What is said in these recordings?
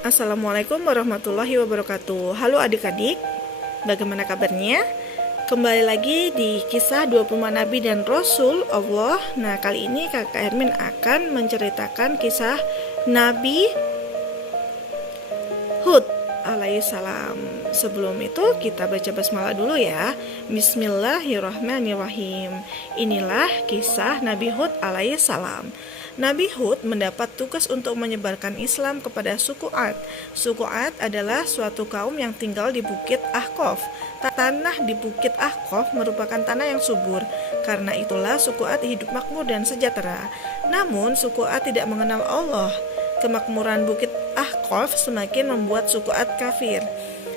Assalamualaikum warahmatullahi wabarakatuh. Halo adik-adik, bagaimana kabarnya? Kembali lagi di kisah 25 Nabi dan Rasul Allah. Nah, kali ini Kakak Hermin akan menceritakan kisah Nabi Hud alaihissalam. Sebelum itu kita baca basmalah dulu ya. Bismillahirrahmanirrahim. Inilah kisah Nabi Hud alaihissalam. Nabi Hud mendapat tugas untuk menyebarkan Islam kepada suku Ad. Suku Ad adalah suatu kaum yang tinggal di Bukit Ahqaf. Tanah di Bukit Ahqaf merupakan tanah yang subur. Karena itulah suku Ad hidup makmur dan sejahtera. Namun suku Ad tidak mengenal Allah. Kemakmuran Bukit Ahqaf semakin membuat suku Ad kafir.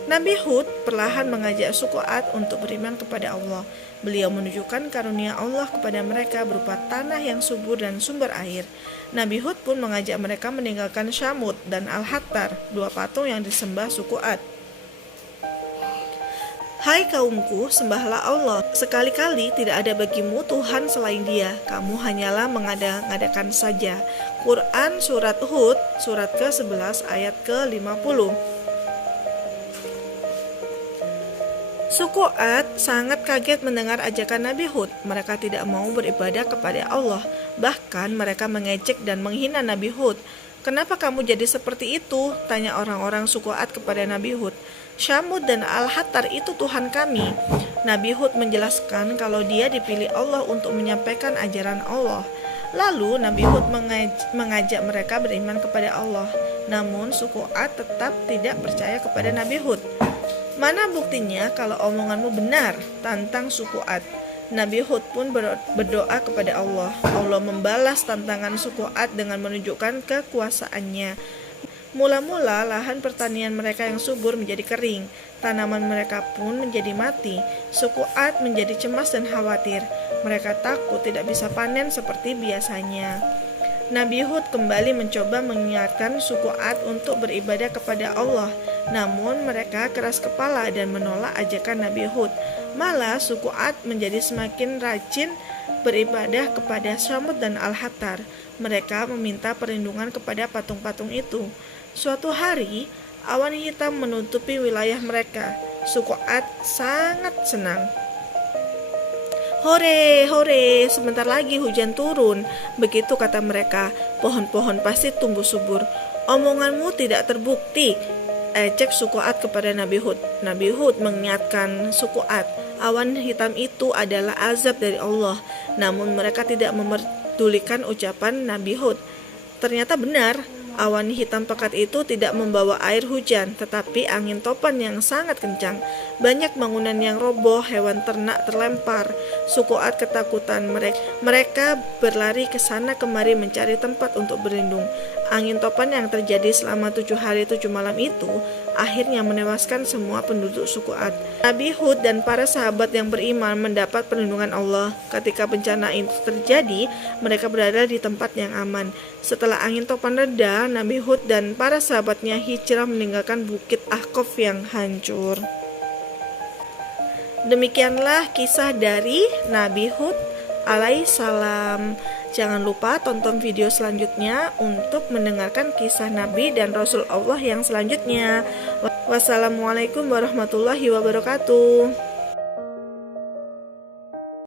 Nabi Hud perlahan mengajak suku Ad untuk beriman kepada Allah. Beliau menunjukkan karunia Allah kepada mereka berupa tanah yang subur dan sumber air. Nabi Hud pun mengajak mereka meninggalkan Syamud dan Al-Hattar, dua patung yang disembah suku Ad. Hai kaumku, sembahlah Allah. Sekali-kali tidak ada bagimu Tuhan selain Dia. Kamu hanyalah mengada-ngadakan saja. Quran Surat Hud, surat ke-11 ayat ke-50. Suku Ad sangat kaget mendengar ajakan Nabi Hud. Mereka tidak mau beribadah kepada Allah. Bahkan mereka mengejek dan menghina Nabi Hud. Kenapa kamu jadi seperti itu? Tanya orang-orang suku Ad kepada Nabi Hud. Syamud dan Al-Hattar itu Tuhan kami. Nabi Hud menjelaskan kalau dia dipilih Allah untuk menyampaikan ajaran Allah. Lalu Nabi Hud mengajak mereka beriman kepada Allah. Namun suku Ad tetap tidak percaya kepada Nabi Hud. Mana buktinya kalau omonganmu benar? Tantang suku Ad. Nabi Hud pun berdoa kepada Allah. Allah membalas tantangan suku Ad dengan menunjukkan kekuasaannya. Mula-mula lahan pertanian mereka yang subur menjadi kering. Tanaman mereka pun menjadi mati. Suku Ad menjadi cemas dan khawatir. Mereka takut tidak bisa panen seperti biasanya. Nabi Hud kembali mencoba mengingatkan suku Ad untuk beribadah kepada Allah. Namun mereka keras kepala dan menolak ajakan Nabi Hud. Malah suku Ad menjadi semakin rajin beribadah kepada Syamud dan Al-Hattar. Mereka meminta perlindungan kepada patung-patung itu. Suatu hari, awan hitam menutupi wilayah mereka. Suku Ad sangat senang. Hore, hore, sebentar lagi hujan turun. Begitu kata mereka, pohon-pohon pasti tumbuh subur. Omonganmu tidak terbukti, ejek suku Ad kepada Nabi Hud. Nabi Hud mengingatkan suku Ad, awan hitam itu adalah azab dari Allah. Namun mereka tidak memedulikan ucapan Nabi Hud. Ternyata benar, awan hitam pekat itu tidak membawa air hujan, tetapi angin topan yang sangat kencang. Banyak bangunan yang roboh, hewan ternak terlempar. Suku Ad ketakutan. Mereka berlari ke sana kemari mencari tempat untuk berlindung. Angin topan yang terjadi selama 7 hari 7 malam itu akhirnya menewaskan semua penduduk suku Ad. Nabi Hud dan para sahabat yang beriman mendapat perlindungan Allah. Ketika bencana itu terjadi, mereka berada di tempat yang aman. Setelah angin topan reda, Nabi Hud dan para sahabatnya hijrah meninggalkan Bukit Ahqaf yang hancur. Demikianlah kisah dari Nabi Hud alaihissalam. Jangan lupa tonton video selanjutnya untuk mendengarkan kisah Nabi dan Rasul Allah yang selanjutnya. Wassalamualaikum warahmatullahi wabarakatuh.